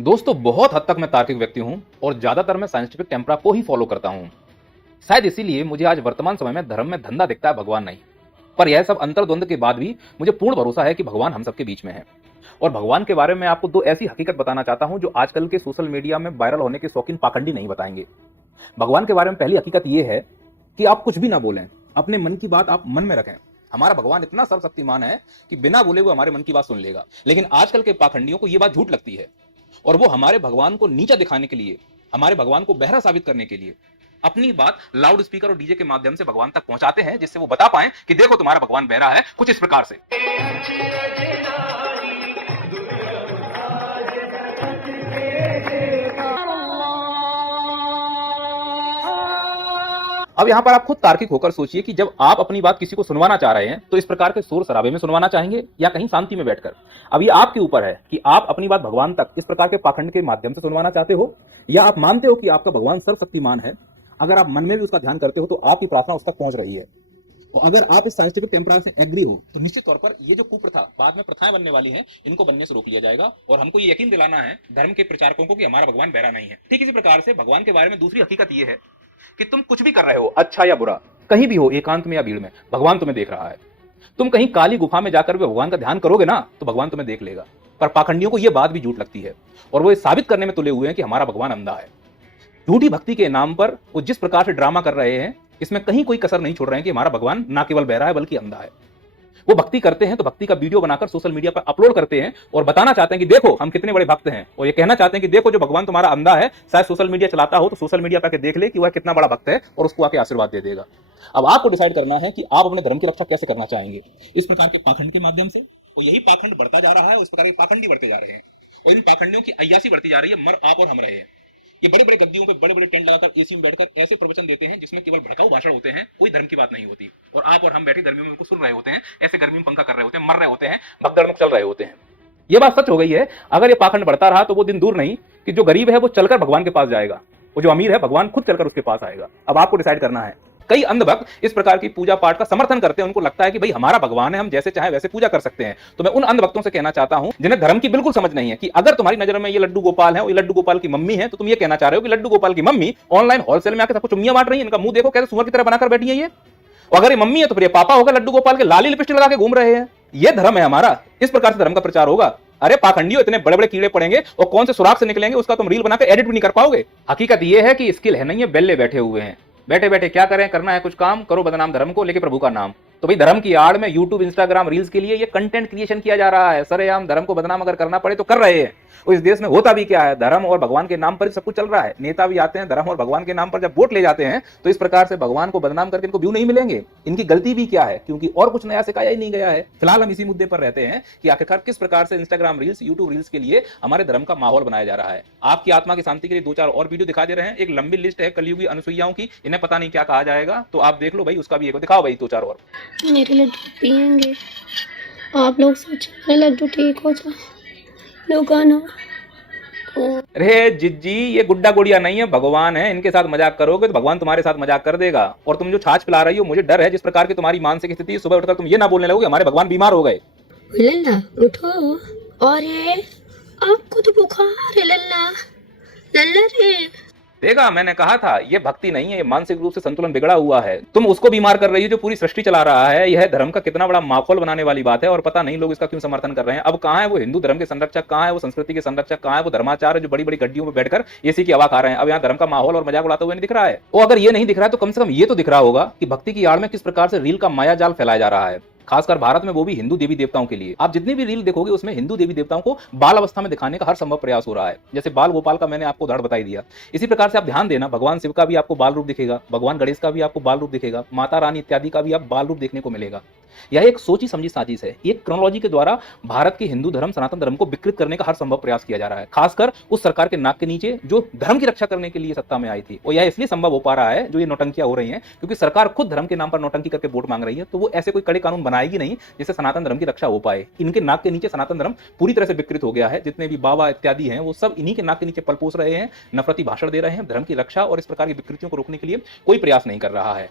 दोस्तों बहुत हद तक मैं तार्किक व्यक्ति हूं और ज्यादातर मैं साइंटिफिक टेम्परा को ही फॉलो करता हूं। शायद इसीलिए मुझे आज वर्तमान समय में धर्म में धंधा दिखता है, भगवान नहीं। पर यह सब अंतर्द्वंद के बाद भी मुझे पूर्ण भरोसा है कि भगवान हम सबके बीच में है। और भगवान के बारे में आपको दो ऐसी हकीकत बताना चाहता हूं जो आजकल के सोशल मीडिया में वायरल होने के शौकीन पाखंडी नहीं बताएंगे। भगवान के बारे में पहली हकीकत यह है कि आप कुछ भी ना बोलें, अपने मन की बात आप मन में रखें। हमारा भगवान इतना सर्वशक्तिमान है कि बिना बोले वो हमारे मन की बात सुन लेगा। लेकिन आजकल के पाखंडियों को यह बात झूठ लगती है और वो हमारे भगवान को नीचा दिखाने के लिए, हमारे भगवान को बहरा साबित करने के लिए अपनी बात लाउड स्पीकर और डीजे के माध्यम से भगवान तक पहुंचाते हैं, जिससे वो बता पाए कि देखो तुम्हारा भगवान बहरा है, कुछ इस प्रकार से। अब यहां पर आप खुद तार्किक होकर सोचिए कि जब आप अपनी बात किसी को सुनवाना चाह रहे हैं तो इस प्रकार के शोर शराबे में सुनवाना चाहेंगे या कहीं शांति में बैठकर। अब ये आपके ऊपर है कि आप अपनी बात भगवान तक इस प्रकार के पाखंड के माध्यम से सुनवाना चाहते हो या आप मानते हो कि आपका भगवान सर्वशक्तिमान है। अगर आप मन में भी उसका ध्यान करते हो तो आपकी प्रार्थना उस तक पहुंच रही है। और अगर आप इस साइंटिफिक टेम्परा से एग्री हो तो निश्चित तौर पर ये जो कुप्रथा बाद में प्रथाएं बनने वाली हैं, इनको बनने से रोक लिया जाएगा। और हमको ये यकीन दिलाना है धर्म के प्रचारकों को कि हमारा भगवान बहरा नहीं है। ठीक इसी प्रकार से भगवान के बारे में दूसरी हकीकत ये है कि तुम कुछ भी कर रहे हो, अच्छा या बुरा, कहीं भी हो, एकांत में या भीड़ में, भगवान तुम्हें देख रहा है। तुम कहीं काली गुफा में जाकर भी भगवान का ध्यान करोगे ना तो भगवान तुम्हें देख लेगा। पर पाखंडियों को यह बात भी झूठ लगती है और वो ये साबित करने में तुले हुए हैं कि हमारा भगवान अंधा है। झूठी भक्ति के नाम पर वो जिस प्रकार से ड्रामा कर रहे हैं, इसमें कहीं कोई कसर नहीं छोड़ रहे हैं कि हमारा भगवान ना केवल बहरा है बल्कि अंधा है। वो भक्ति करते हैं तो भक्ति का वीडियो बनाकर सोशल मीडिया पर अपलोड करते हैं और बताना चाहते हैं कि देखो हम कितने बड़े भक्त हैं। और ये कहना चाहते हैं कि देखो जो भगवान तुम्हारा अंधा है, शायद सोशल मीडिया चलाता हो तो सोशल मीडिया पर देख ले कि वह कितना बड़ा भक्त है और उसको आके आशीर्वाद दे देगा। अब आपको डिसाइड करना है कि आप अपने धर्म की रक्षा कैसे करना चाहेंगे, इस प्रकार के पाखंड के माध्यम से। और यही पाखंड बढ़ता जा रहा है, उस प्रकार के पाखंडी बढ़ते जा रहे हैं और इन पाखंडियों की अय्यासी बढ़ती जा रही है। मर आप और हम रहे हैं। ये बड़े बड़े गद्दियों पे बड़े बड़े टेंट लगाकर एसी में बैठकर ऐसे प्रवचन देते हैं जिसमें केवल भड़काऊ भाषण होते हैं, कोई धर्म की बात नहीं होती। और आप और हम बैठे गर्मियों में उनको सुन रहे होते हैं, ऐसे गर्मी में पंखा कर रहे होते हैं, मर रहे होते हैं, भगदड़ में चल रहे होते हैं। ये बात सच हो गई है। अगर ये पाखंड बढ़ता रहा तो वो दिन दूर नहीं कि जो गरीब है वो चलकर भगवान के पास जाएगा, वो जो अमीर है भगवान खुद चलकर उसके पास आएगा। अब आपको डिसाइड करना है। कई अंधभक्त इस प्रकार की पूजा पाठ का समर्थन करते हैं। उनको लगता है कि भाई हमारा भगवान है, हम जैसे चाहे वैसे पूजा कर सकते हैं। तो मैं उन अंधभक्तों से कहना चाहता हूं जिन्हें धर्म की बिल्कुल समझ नहीं है कि अगर तुम्हारी नजर में ये लड्डू गोपाल है और ये लड्डू गोपाल की मम्मी है तो तुम ये कहना चाह रहे हो कि लड्डू गोपाल की मम्मी ऑनलाइन होलसेल में आकर सबको चुम्मियां बांट रही है। इनका मुंह देखो कैसे सुअर की तरह बनाकर बैठी है ये। और अगर ये मम्मी है तो फिर ये पापा होगा लड्डू गोपाल के, लाली लिपस्टिक लगा के घूम रहे हैं। ये धर्म है हमारा, इस प्रकार से धर्म का प्रचार होगा। अरे पाखंडियों, इतने बड़े बड़े कीड़े पड़ेंगे और कौन से सुराग से निकलेंगे उसका तुम रील बनाकर एडिट भी नहीं कर पाओगे। हकीकत यह है कि स्किल है नहीं है, बेल्ले बैठे हुए हैं। बैठे बैठे क्या करें, करना है कुछ काम, करो बदनाम धर्म को, लेके प्रभु का नाम। तो भाई धर्म की आड़ में यूट्यूब इंस्टाग्राम रील्स के लिए ये कंटेंट क्रिएशन किया जा रहा है। सरेआम धर्म को बदनाम अगर करना पड़े तो कर रहे हैं। और इस देश में होता भी क्या है, धर्म और भगवान के नाम पर सब कुछ चल रहा है। नेता भी आते हैं धर्म और भगवान के नाम पर, जब वोट ले जाते हैं तो इस प्रकार से भगवान को बदनाम करके इनको व्यू नहीं मिलेंगे। इनकी गलती भी क्या है, क्योंकि और कुछ नया सिखाया ही नहीं गया है। फिलहाल हम इसी मुद्दे पर रहते हैं कि आखिरकार किस प्रकार से इंस्टाग्राम रील्स, यूट्यूब रील्स के लिए हमारे धर्म का माहौल बनाया जा रहा है। आपकी आत्मा की शांति के लिए दो चार और वीडियो दिखा दे रहे हैं। एक लंबी लिस्ट है कलयुगी अनुसुईयाओं की, इन्हें पता नहीं क्या कहा जाएगा, तो आप देख लो भाई, उसका भी एक दिखाओ भाई दो चार और। मेरे लड्डू पियेंगे आप लोग, सोचो मेरे लड्डू ठीक हो जाए लोग आना। अरे जिज्जी, ये गुड्डा गुड़िया नहीं है, भगवान है। इनके साथ मजाक करोगे तो भगवान तुम्हारे साथ मजाक कर देगा। और तुम जो छाछ पिला रही हो, मुझे डर है जिस प्रकार की तुम्हारी मानसिक स्थिति, सुबह उठकर तुम ये ना बोलने लगोगे हमारे भगवान बीमार हो गए। लल्ला उठो, अरे आपको तो बुखार है लल्ला, लल्ला रे। देखा, मैंने कहा था ये भक्ति नहीं है, ये मानसिक रूप से संतुलन बिगड़ा हुआ है। तुम उसको बीमार कर रही हो जो पूरी सृष्टि चला रहा है। यह धर्म का कितना बड़ा माहौल बनाने वाली बात है और पता नहीं लोग इसका क्यों समर्थन कर रहे हैं। अब कहां है वो हिंदू धर्म के संरक्षक, कहां है वो संस्कृति के संरक्षक, कहां है वो धर्माचार्य जो बड़ी बड़ी गड्डियों में बैठकर एसी की हवा खा रहे हैं। अब यहाँ धर्म का माहौल और मजाक उड़ाते हुए नहीं दिख रहा है। और अगर ये नहीं दिख रहा है तो कम से कम ये तो दिख रहा होगा कि भक्ति की आड़ में किस प्रकार से रील का माया जाल फैलाया जा रहा है, खासकर भारत में, वो भी हिंदू देवी देवताओं के लिए। आप जितनी भी रील देखोगे उसमें हिंदू देवी देवताओं को बाल अवस्था में दिखाने का हर संभव प्रयास हो रहा है। जैसे बाल गोपाल का मैंने आपको उदाहरण बताई दिया। इसी प्रकार से आप ध्यान देना, भगवान शिव का भी आपको बाल रूप दिखेगा, भगवान गणेश का भी आपको बाल रूप दिखेगा, माता रानी इत्यादि का भी आप बाल रूप देखने को मिलेगा। यह एक सोची समझी साजिश है। एक क्रोनोलॉजी के द्वारा भारत के हिंदू धर्म, सनातन धर्म को विकृत करने का हर संभव प्रयास किया जा रहा है, खासकर उस सरकार के नाक के नीचे जो धर्म की रक्षा करने के लिए सत्ता में आई थी। और यह इसलिए संभव हो पा रहा है जो ये नौटंकियां हो रही हैं, क्योंकि सरकार खुद धर्म के नाम पर नौटंकी करके वोट मांग रही है। तो वो ऐसे कोई कड़े कानून बनाएगी नहीं जिससे सनातन धर्म की रक्षा हो पाए। इनके नाक के नीचे सनातन धर्म पूरी तरह से विकृत हो गया है। जितने भी बाबा इत्यादि हैं वो सब इन्हीं के नाक के नीचे पलपोस रहे हैं, नफरती भाषण दे रहे हैं। धर्म की रक्षा और इस प्रकार की विकृतियों को रोकने के लिए कोई प्रयास नहीं कर रहा है।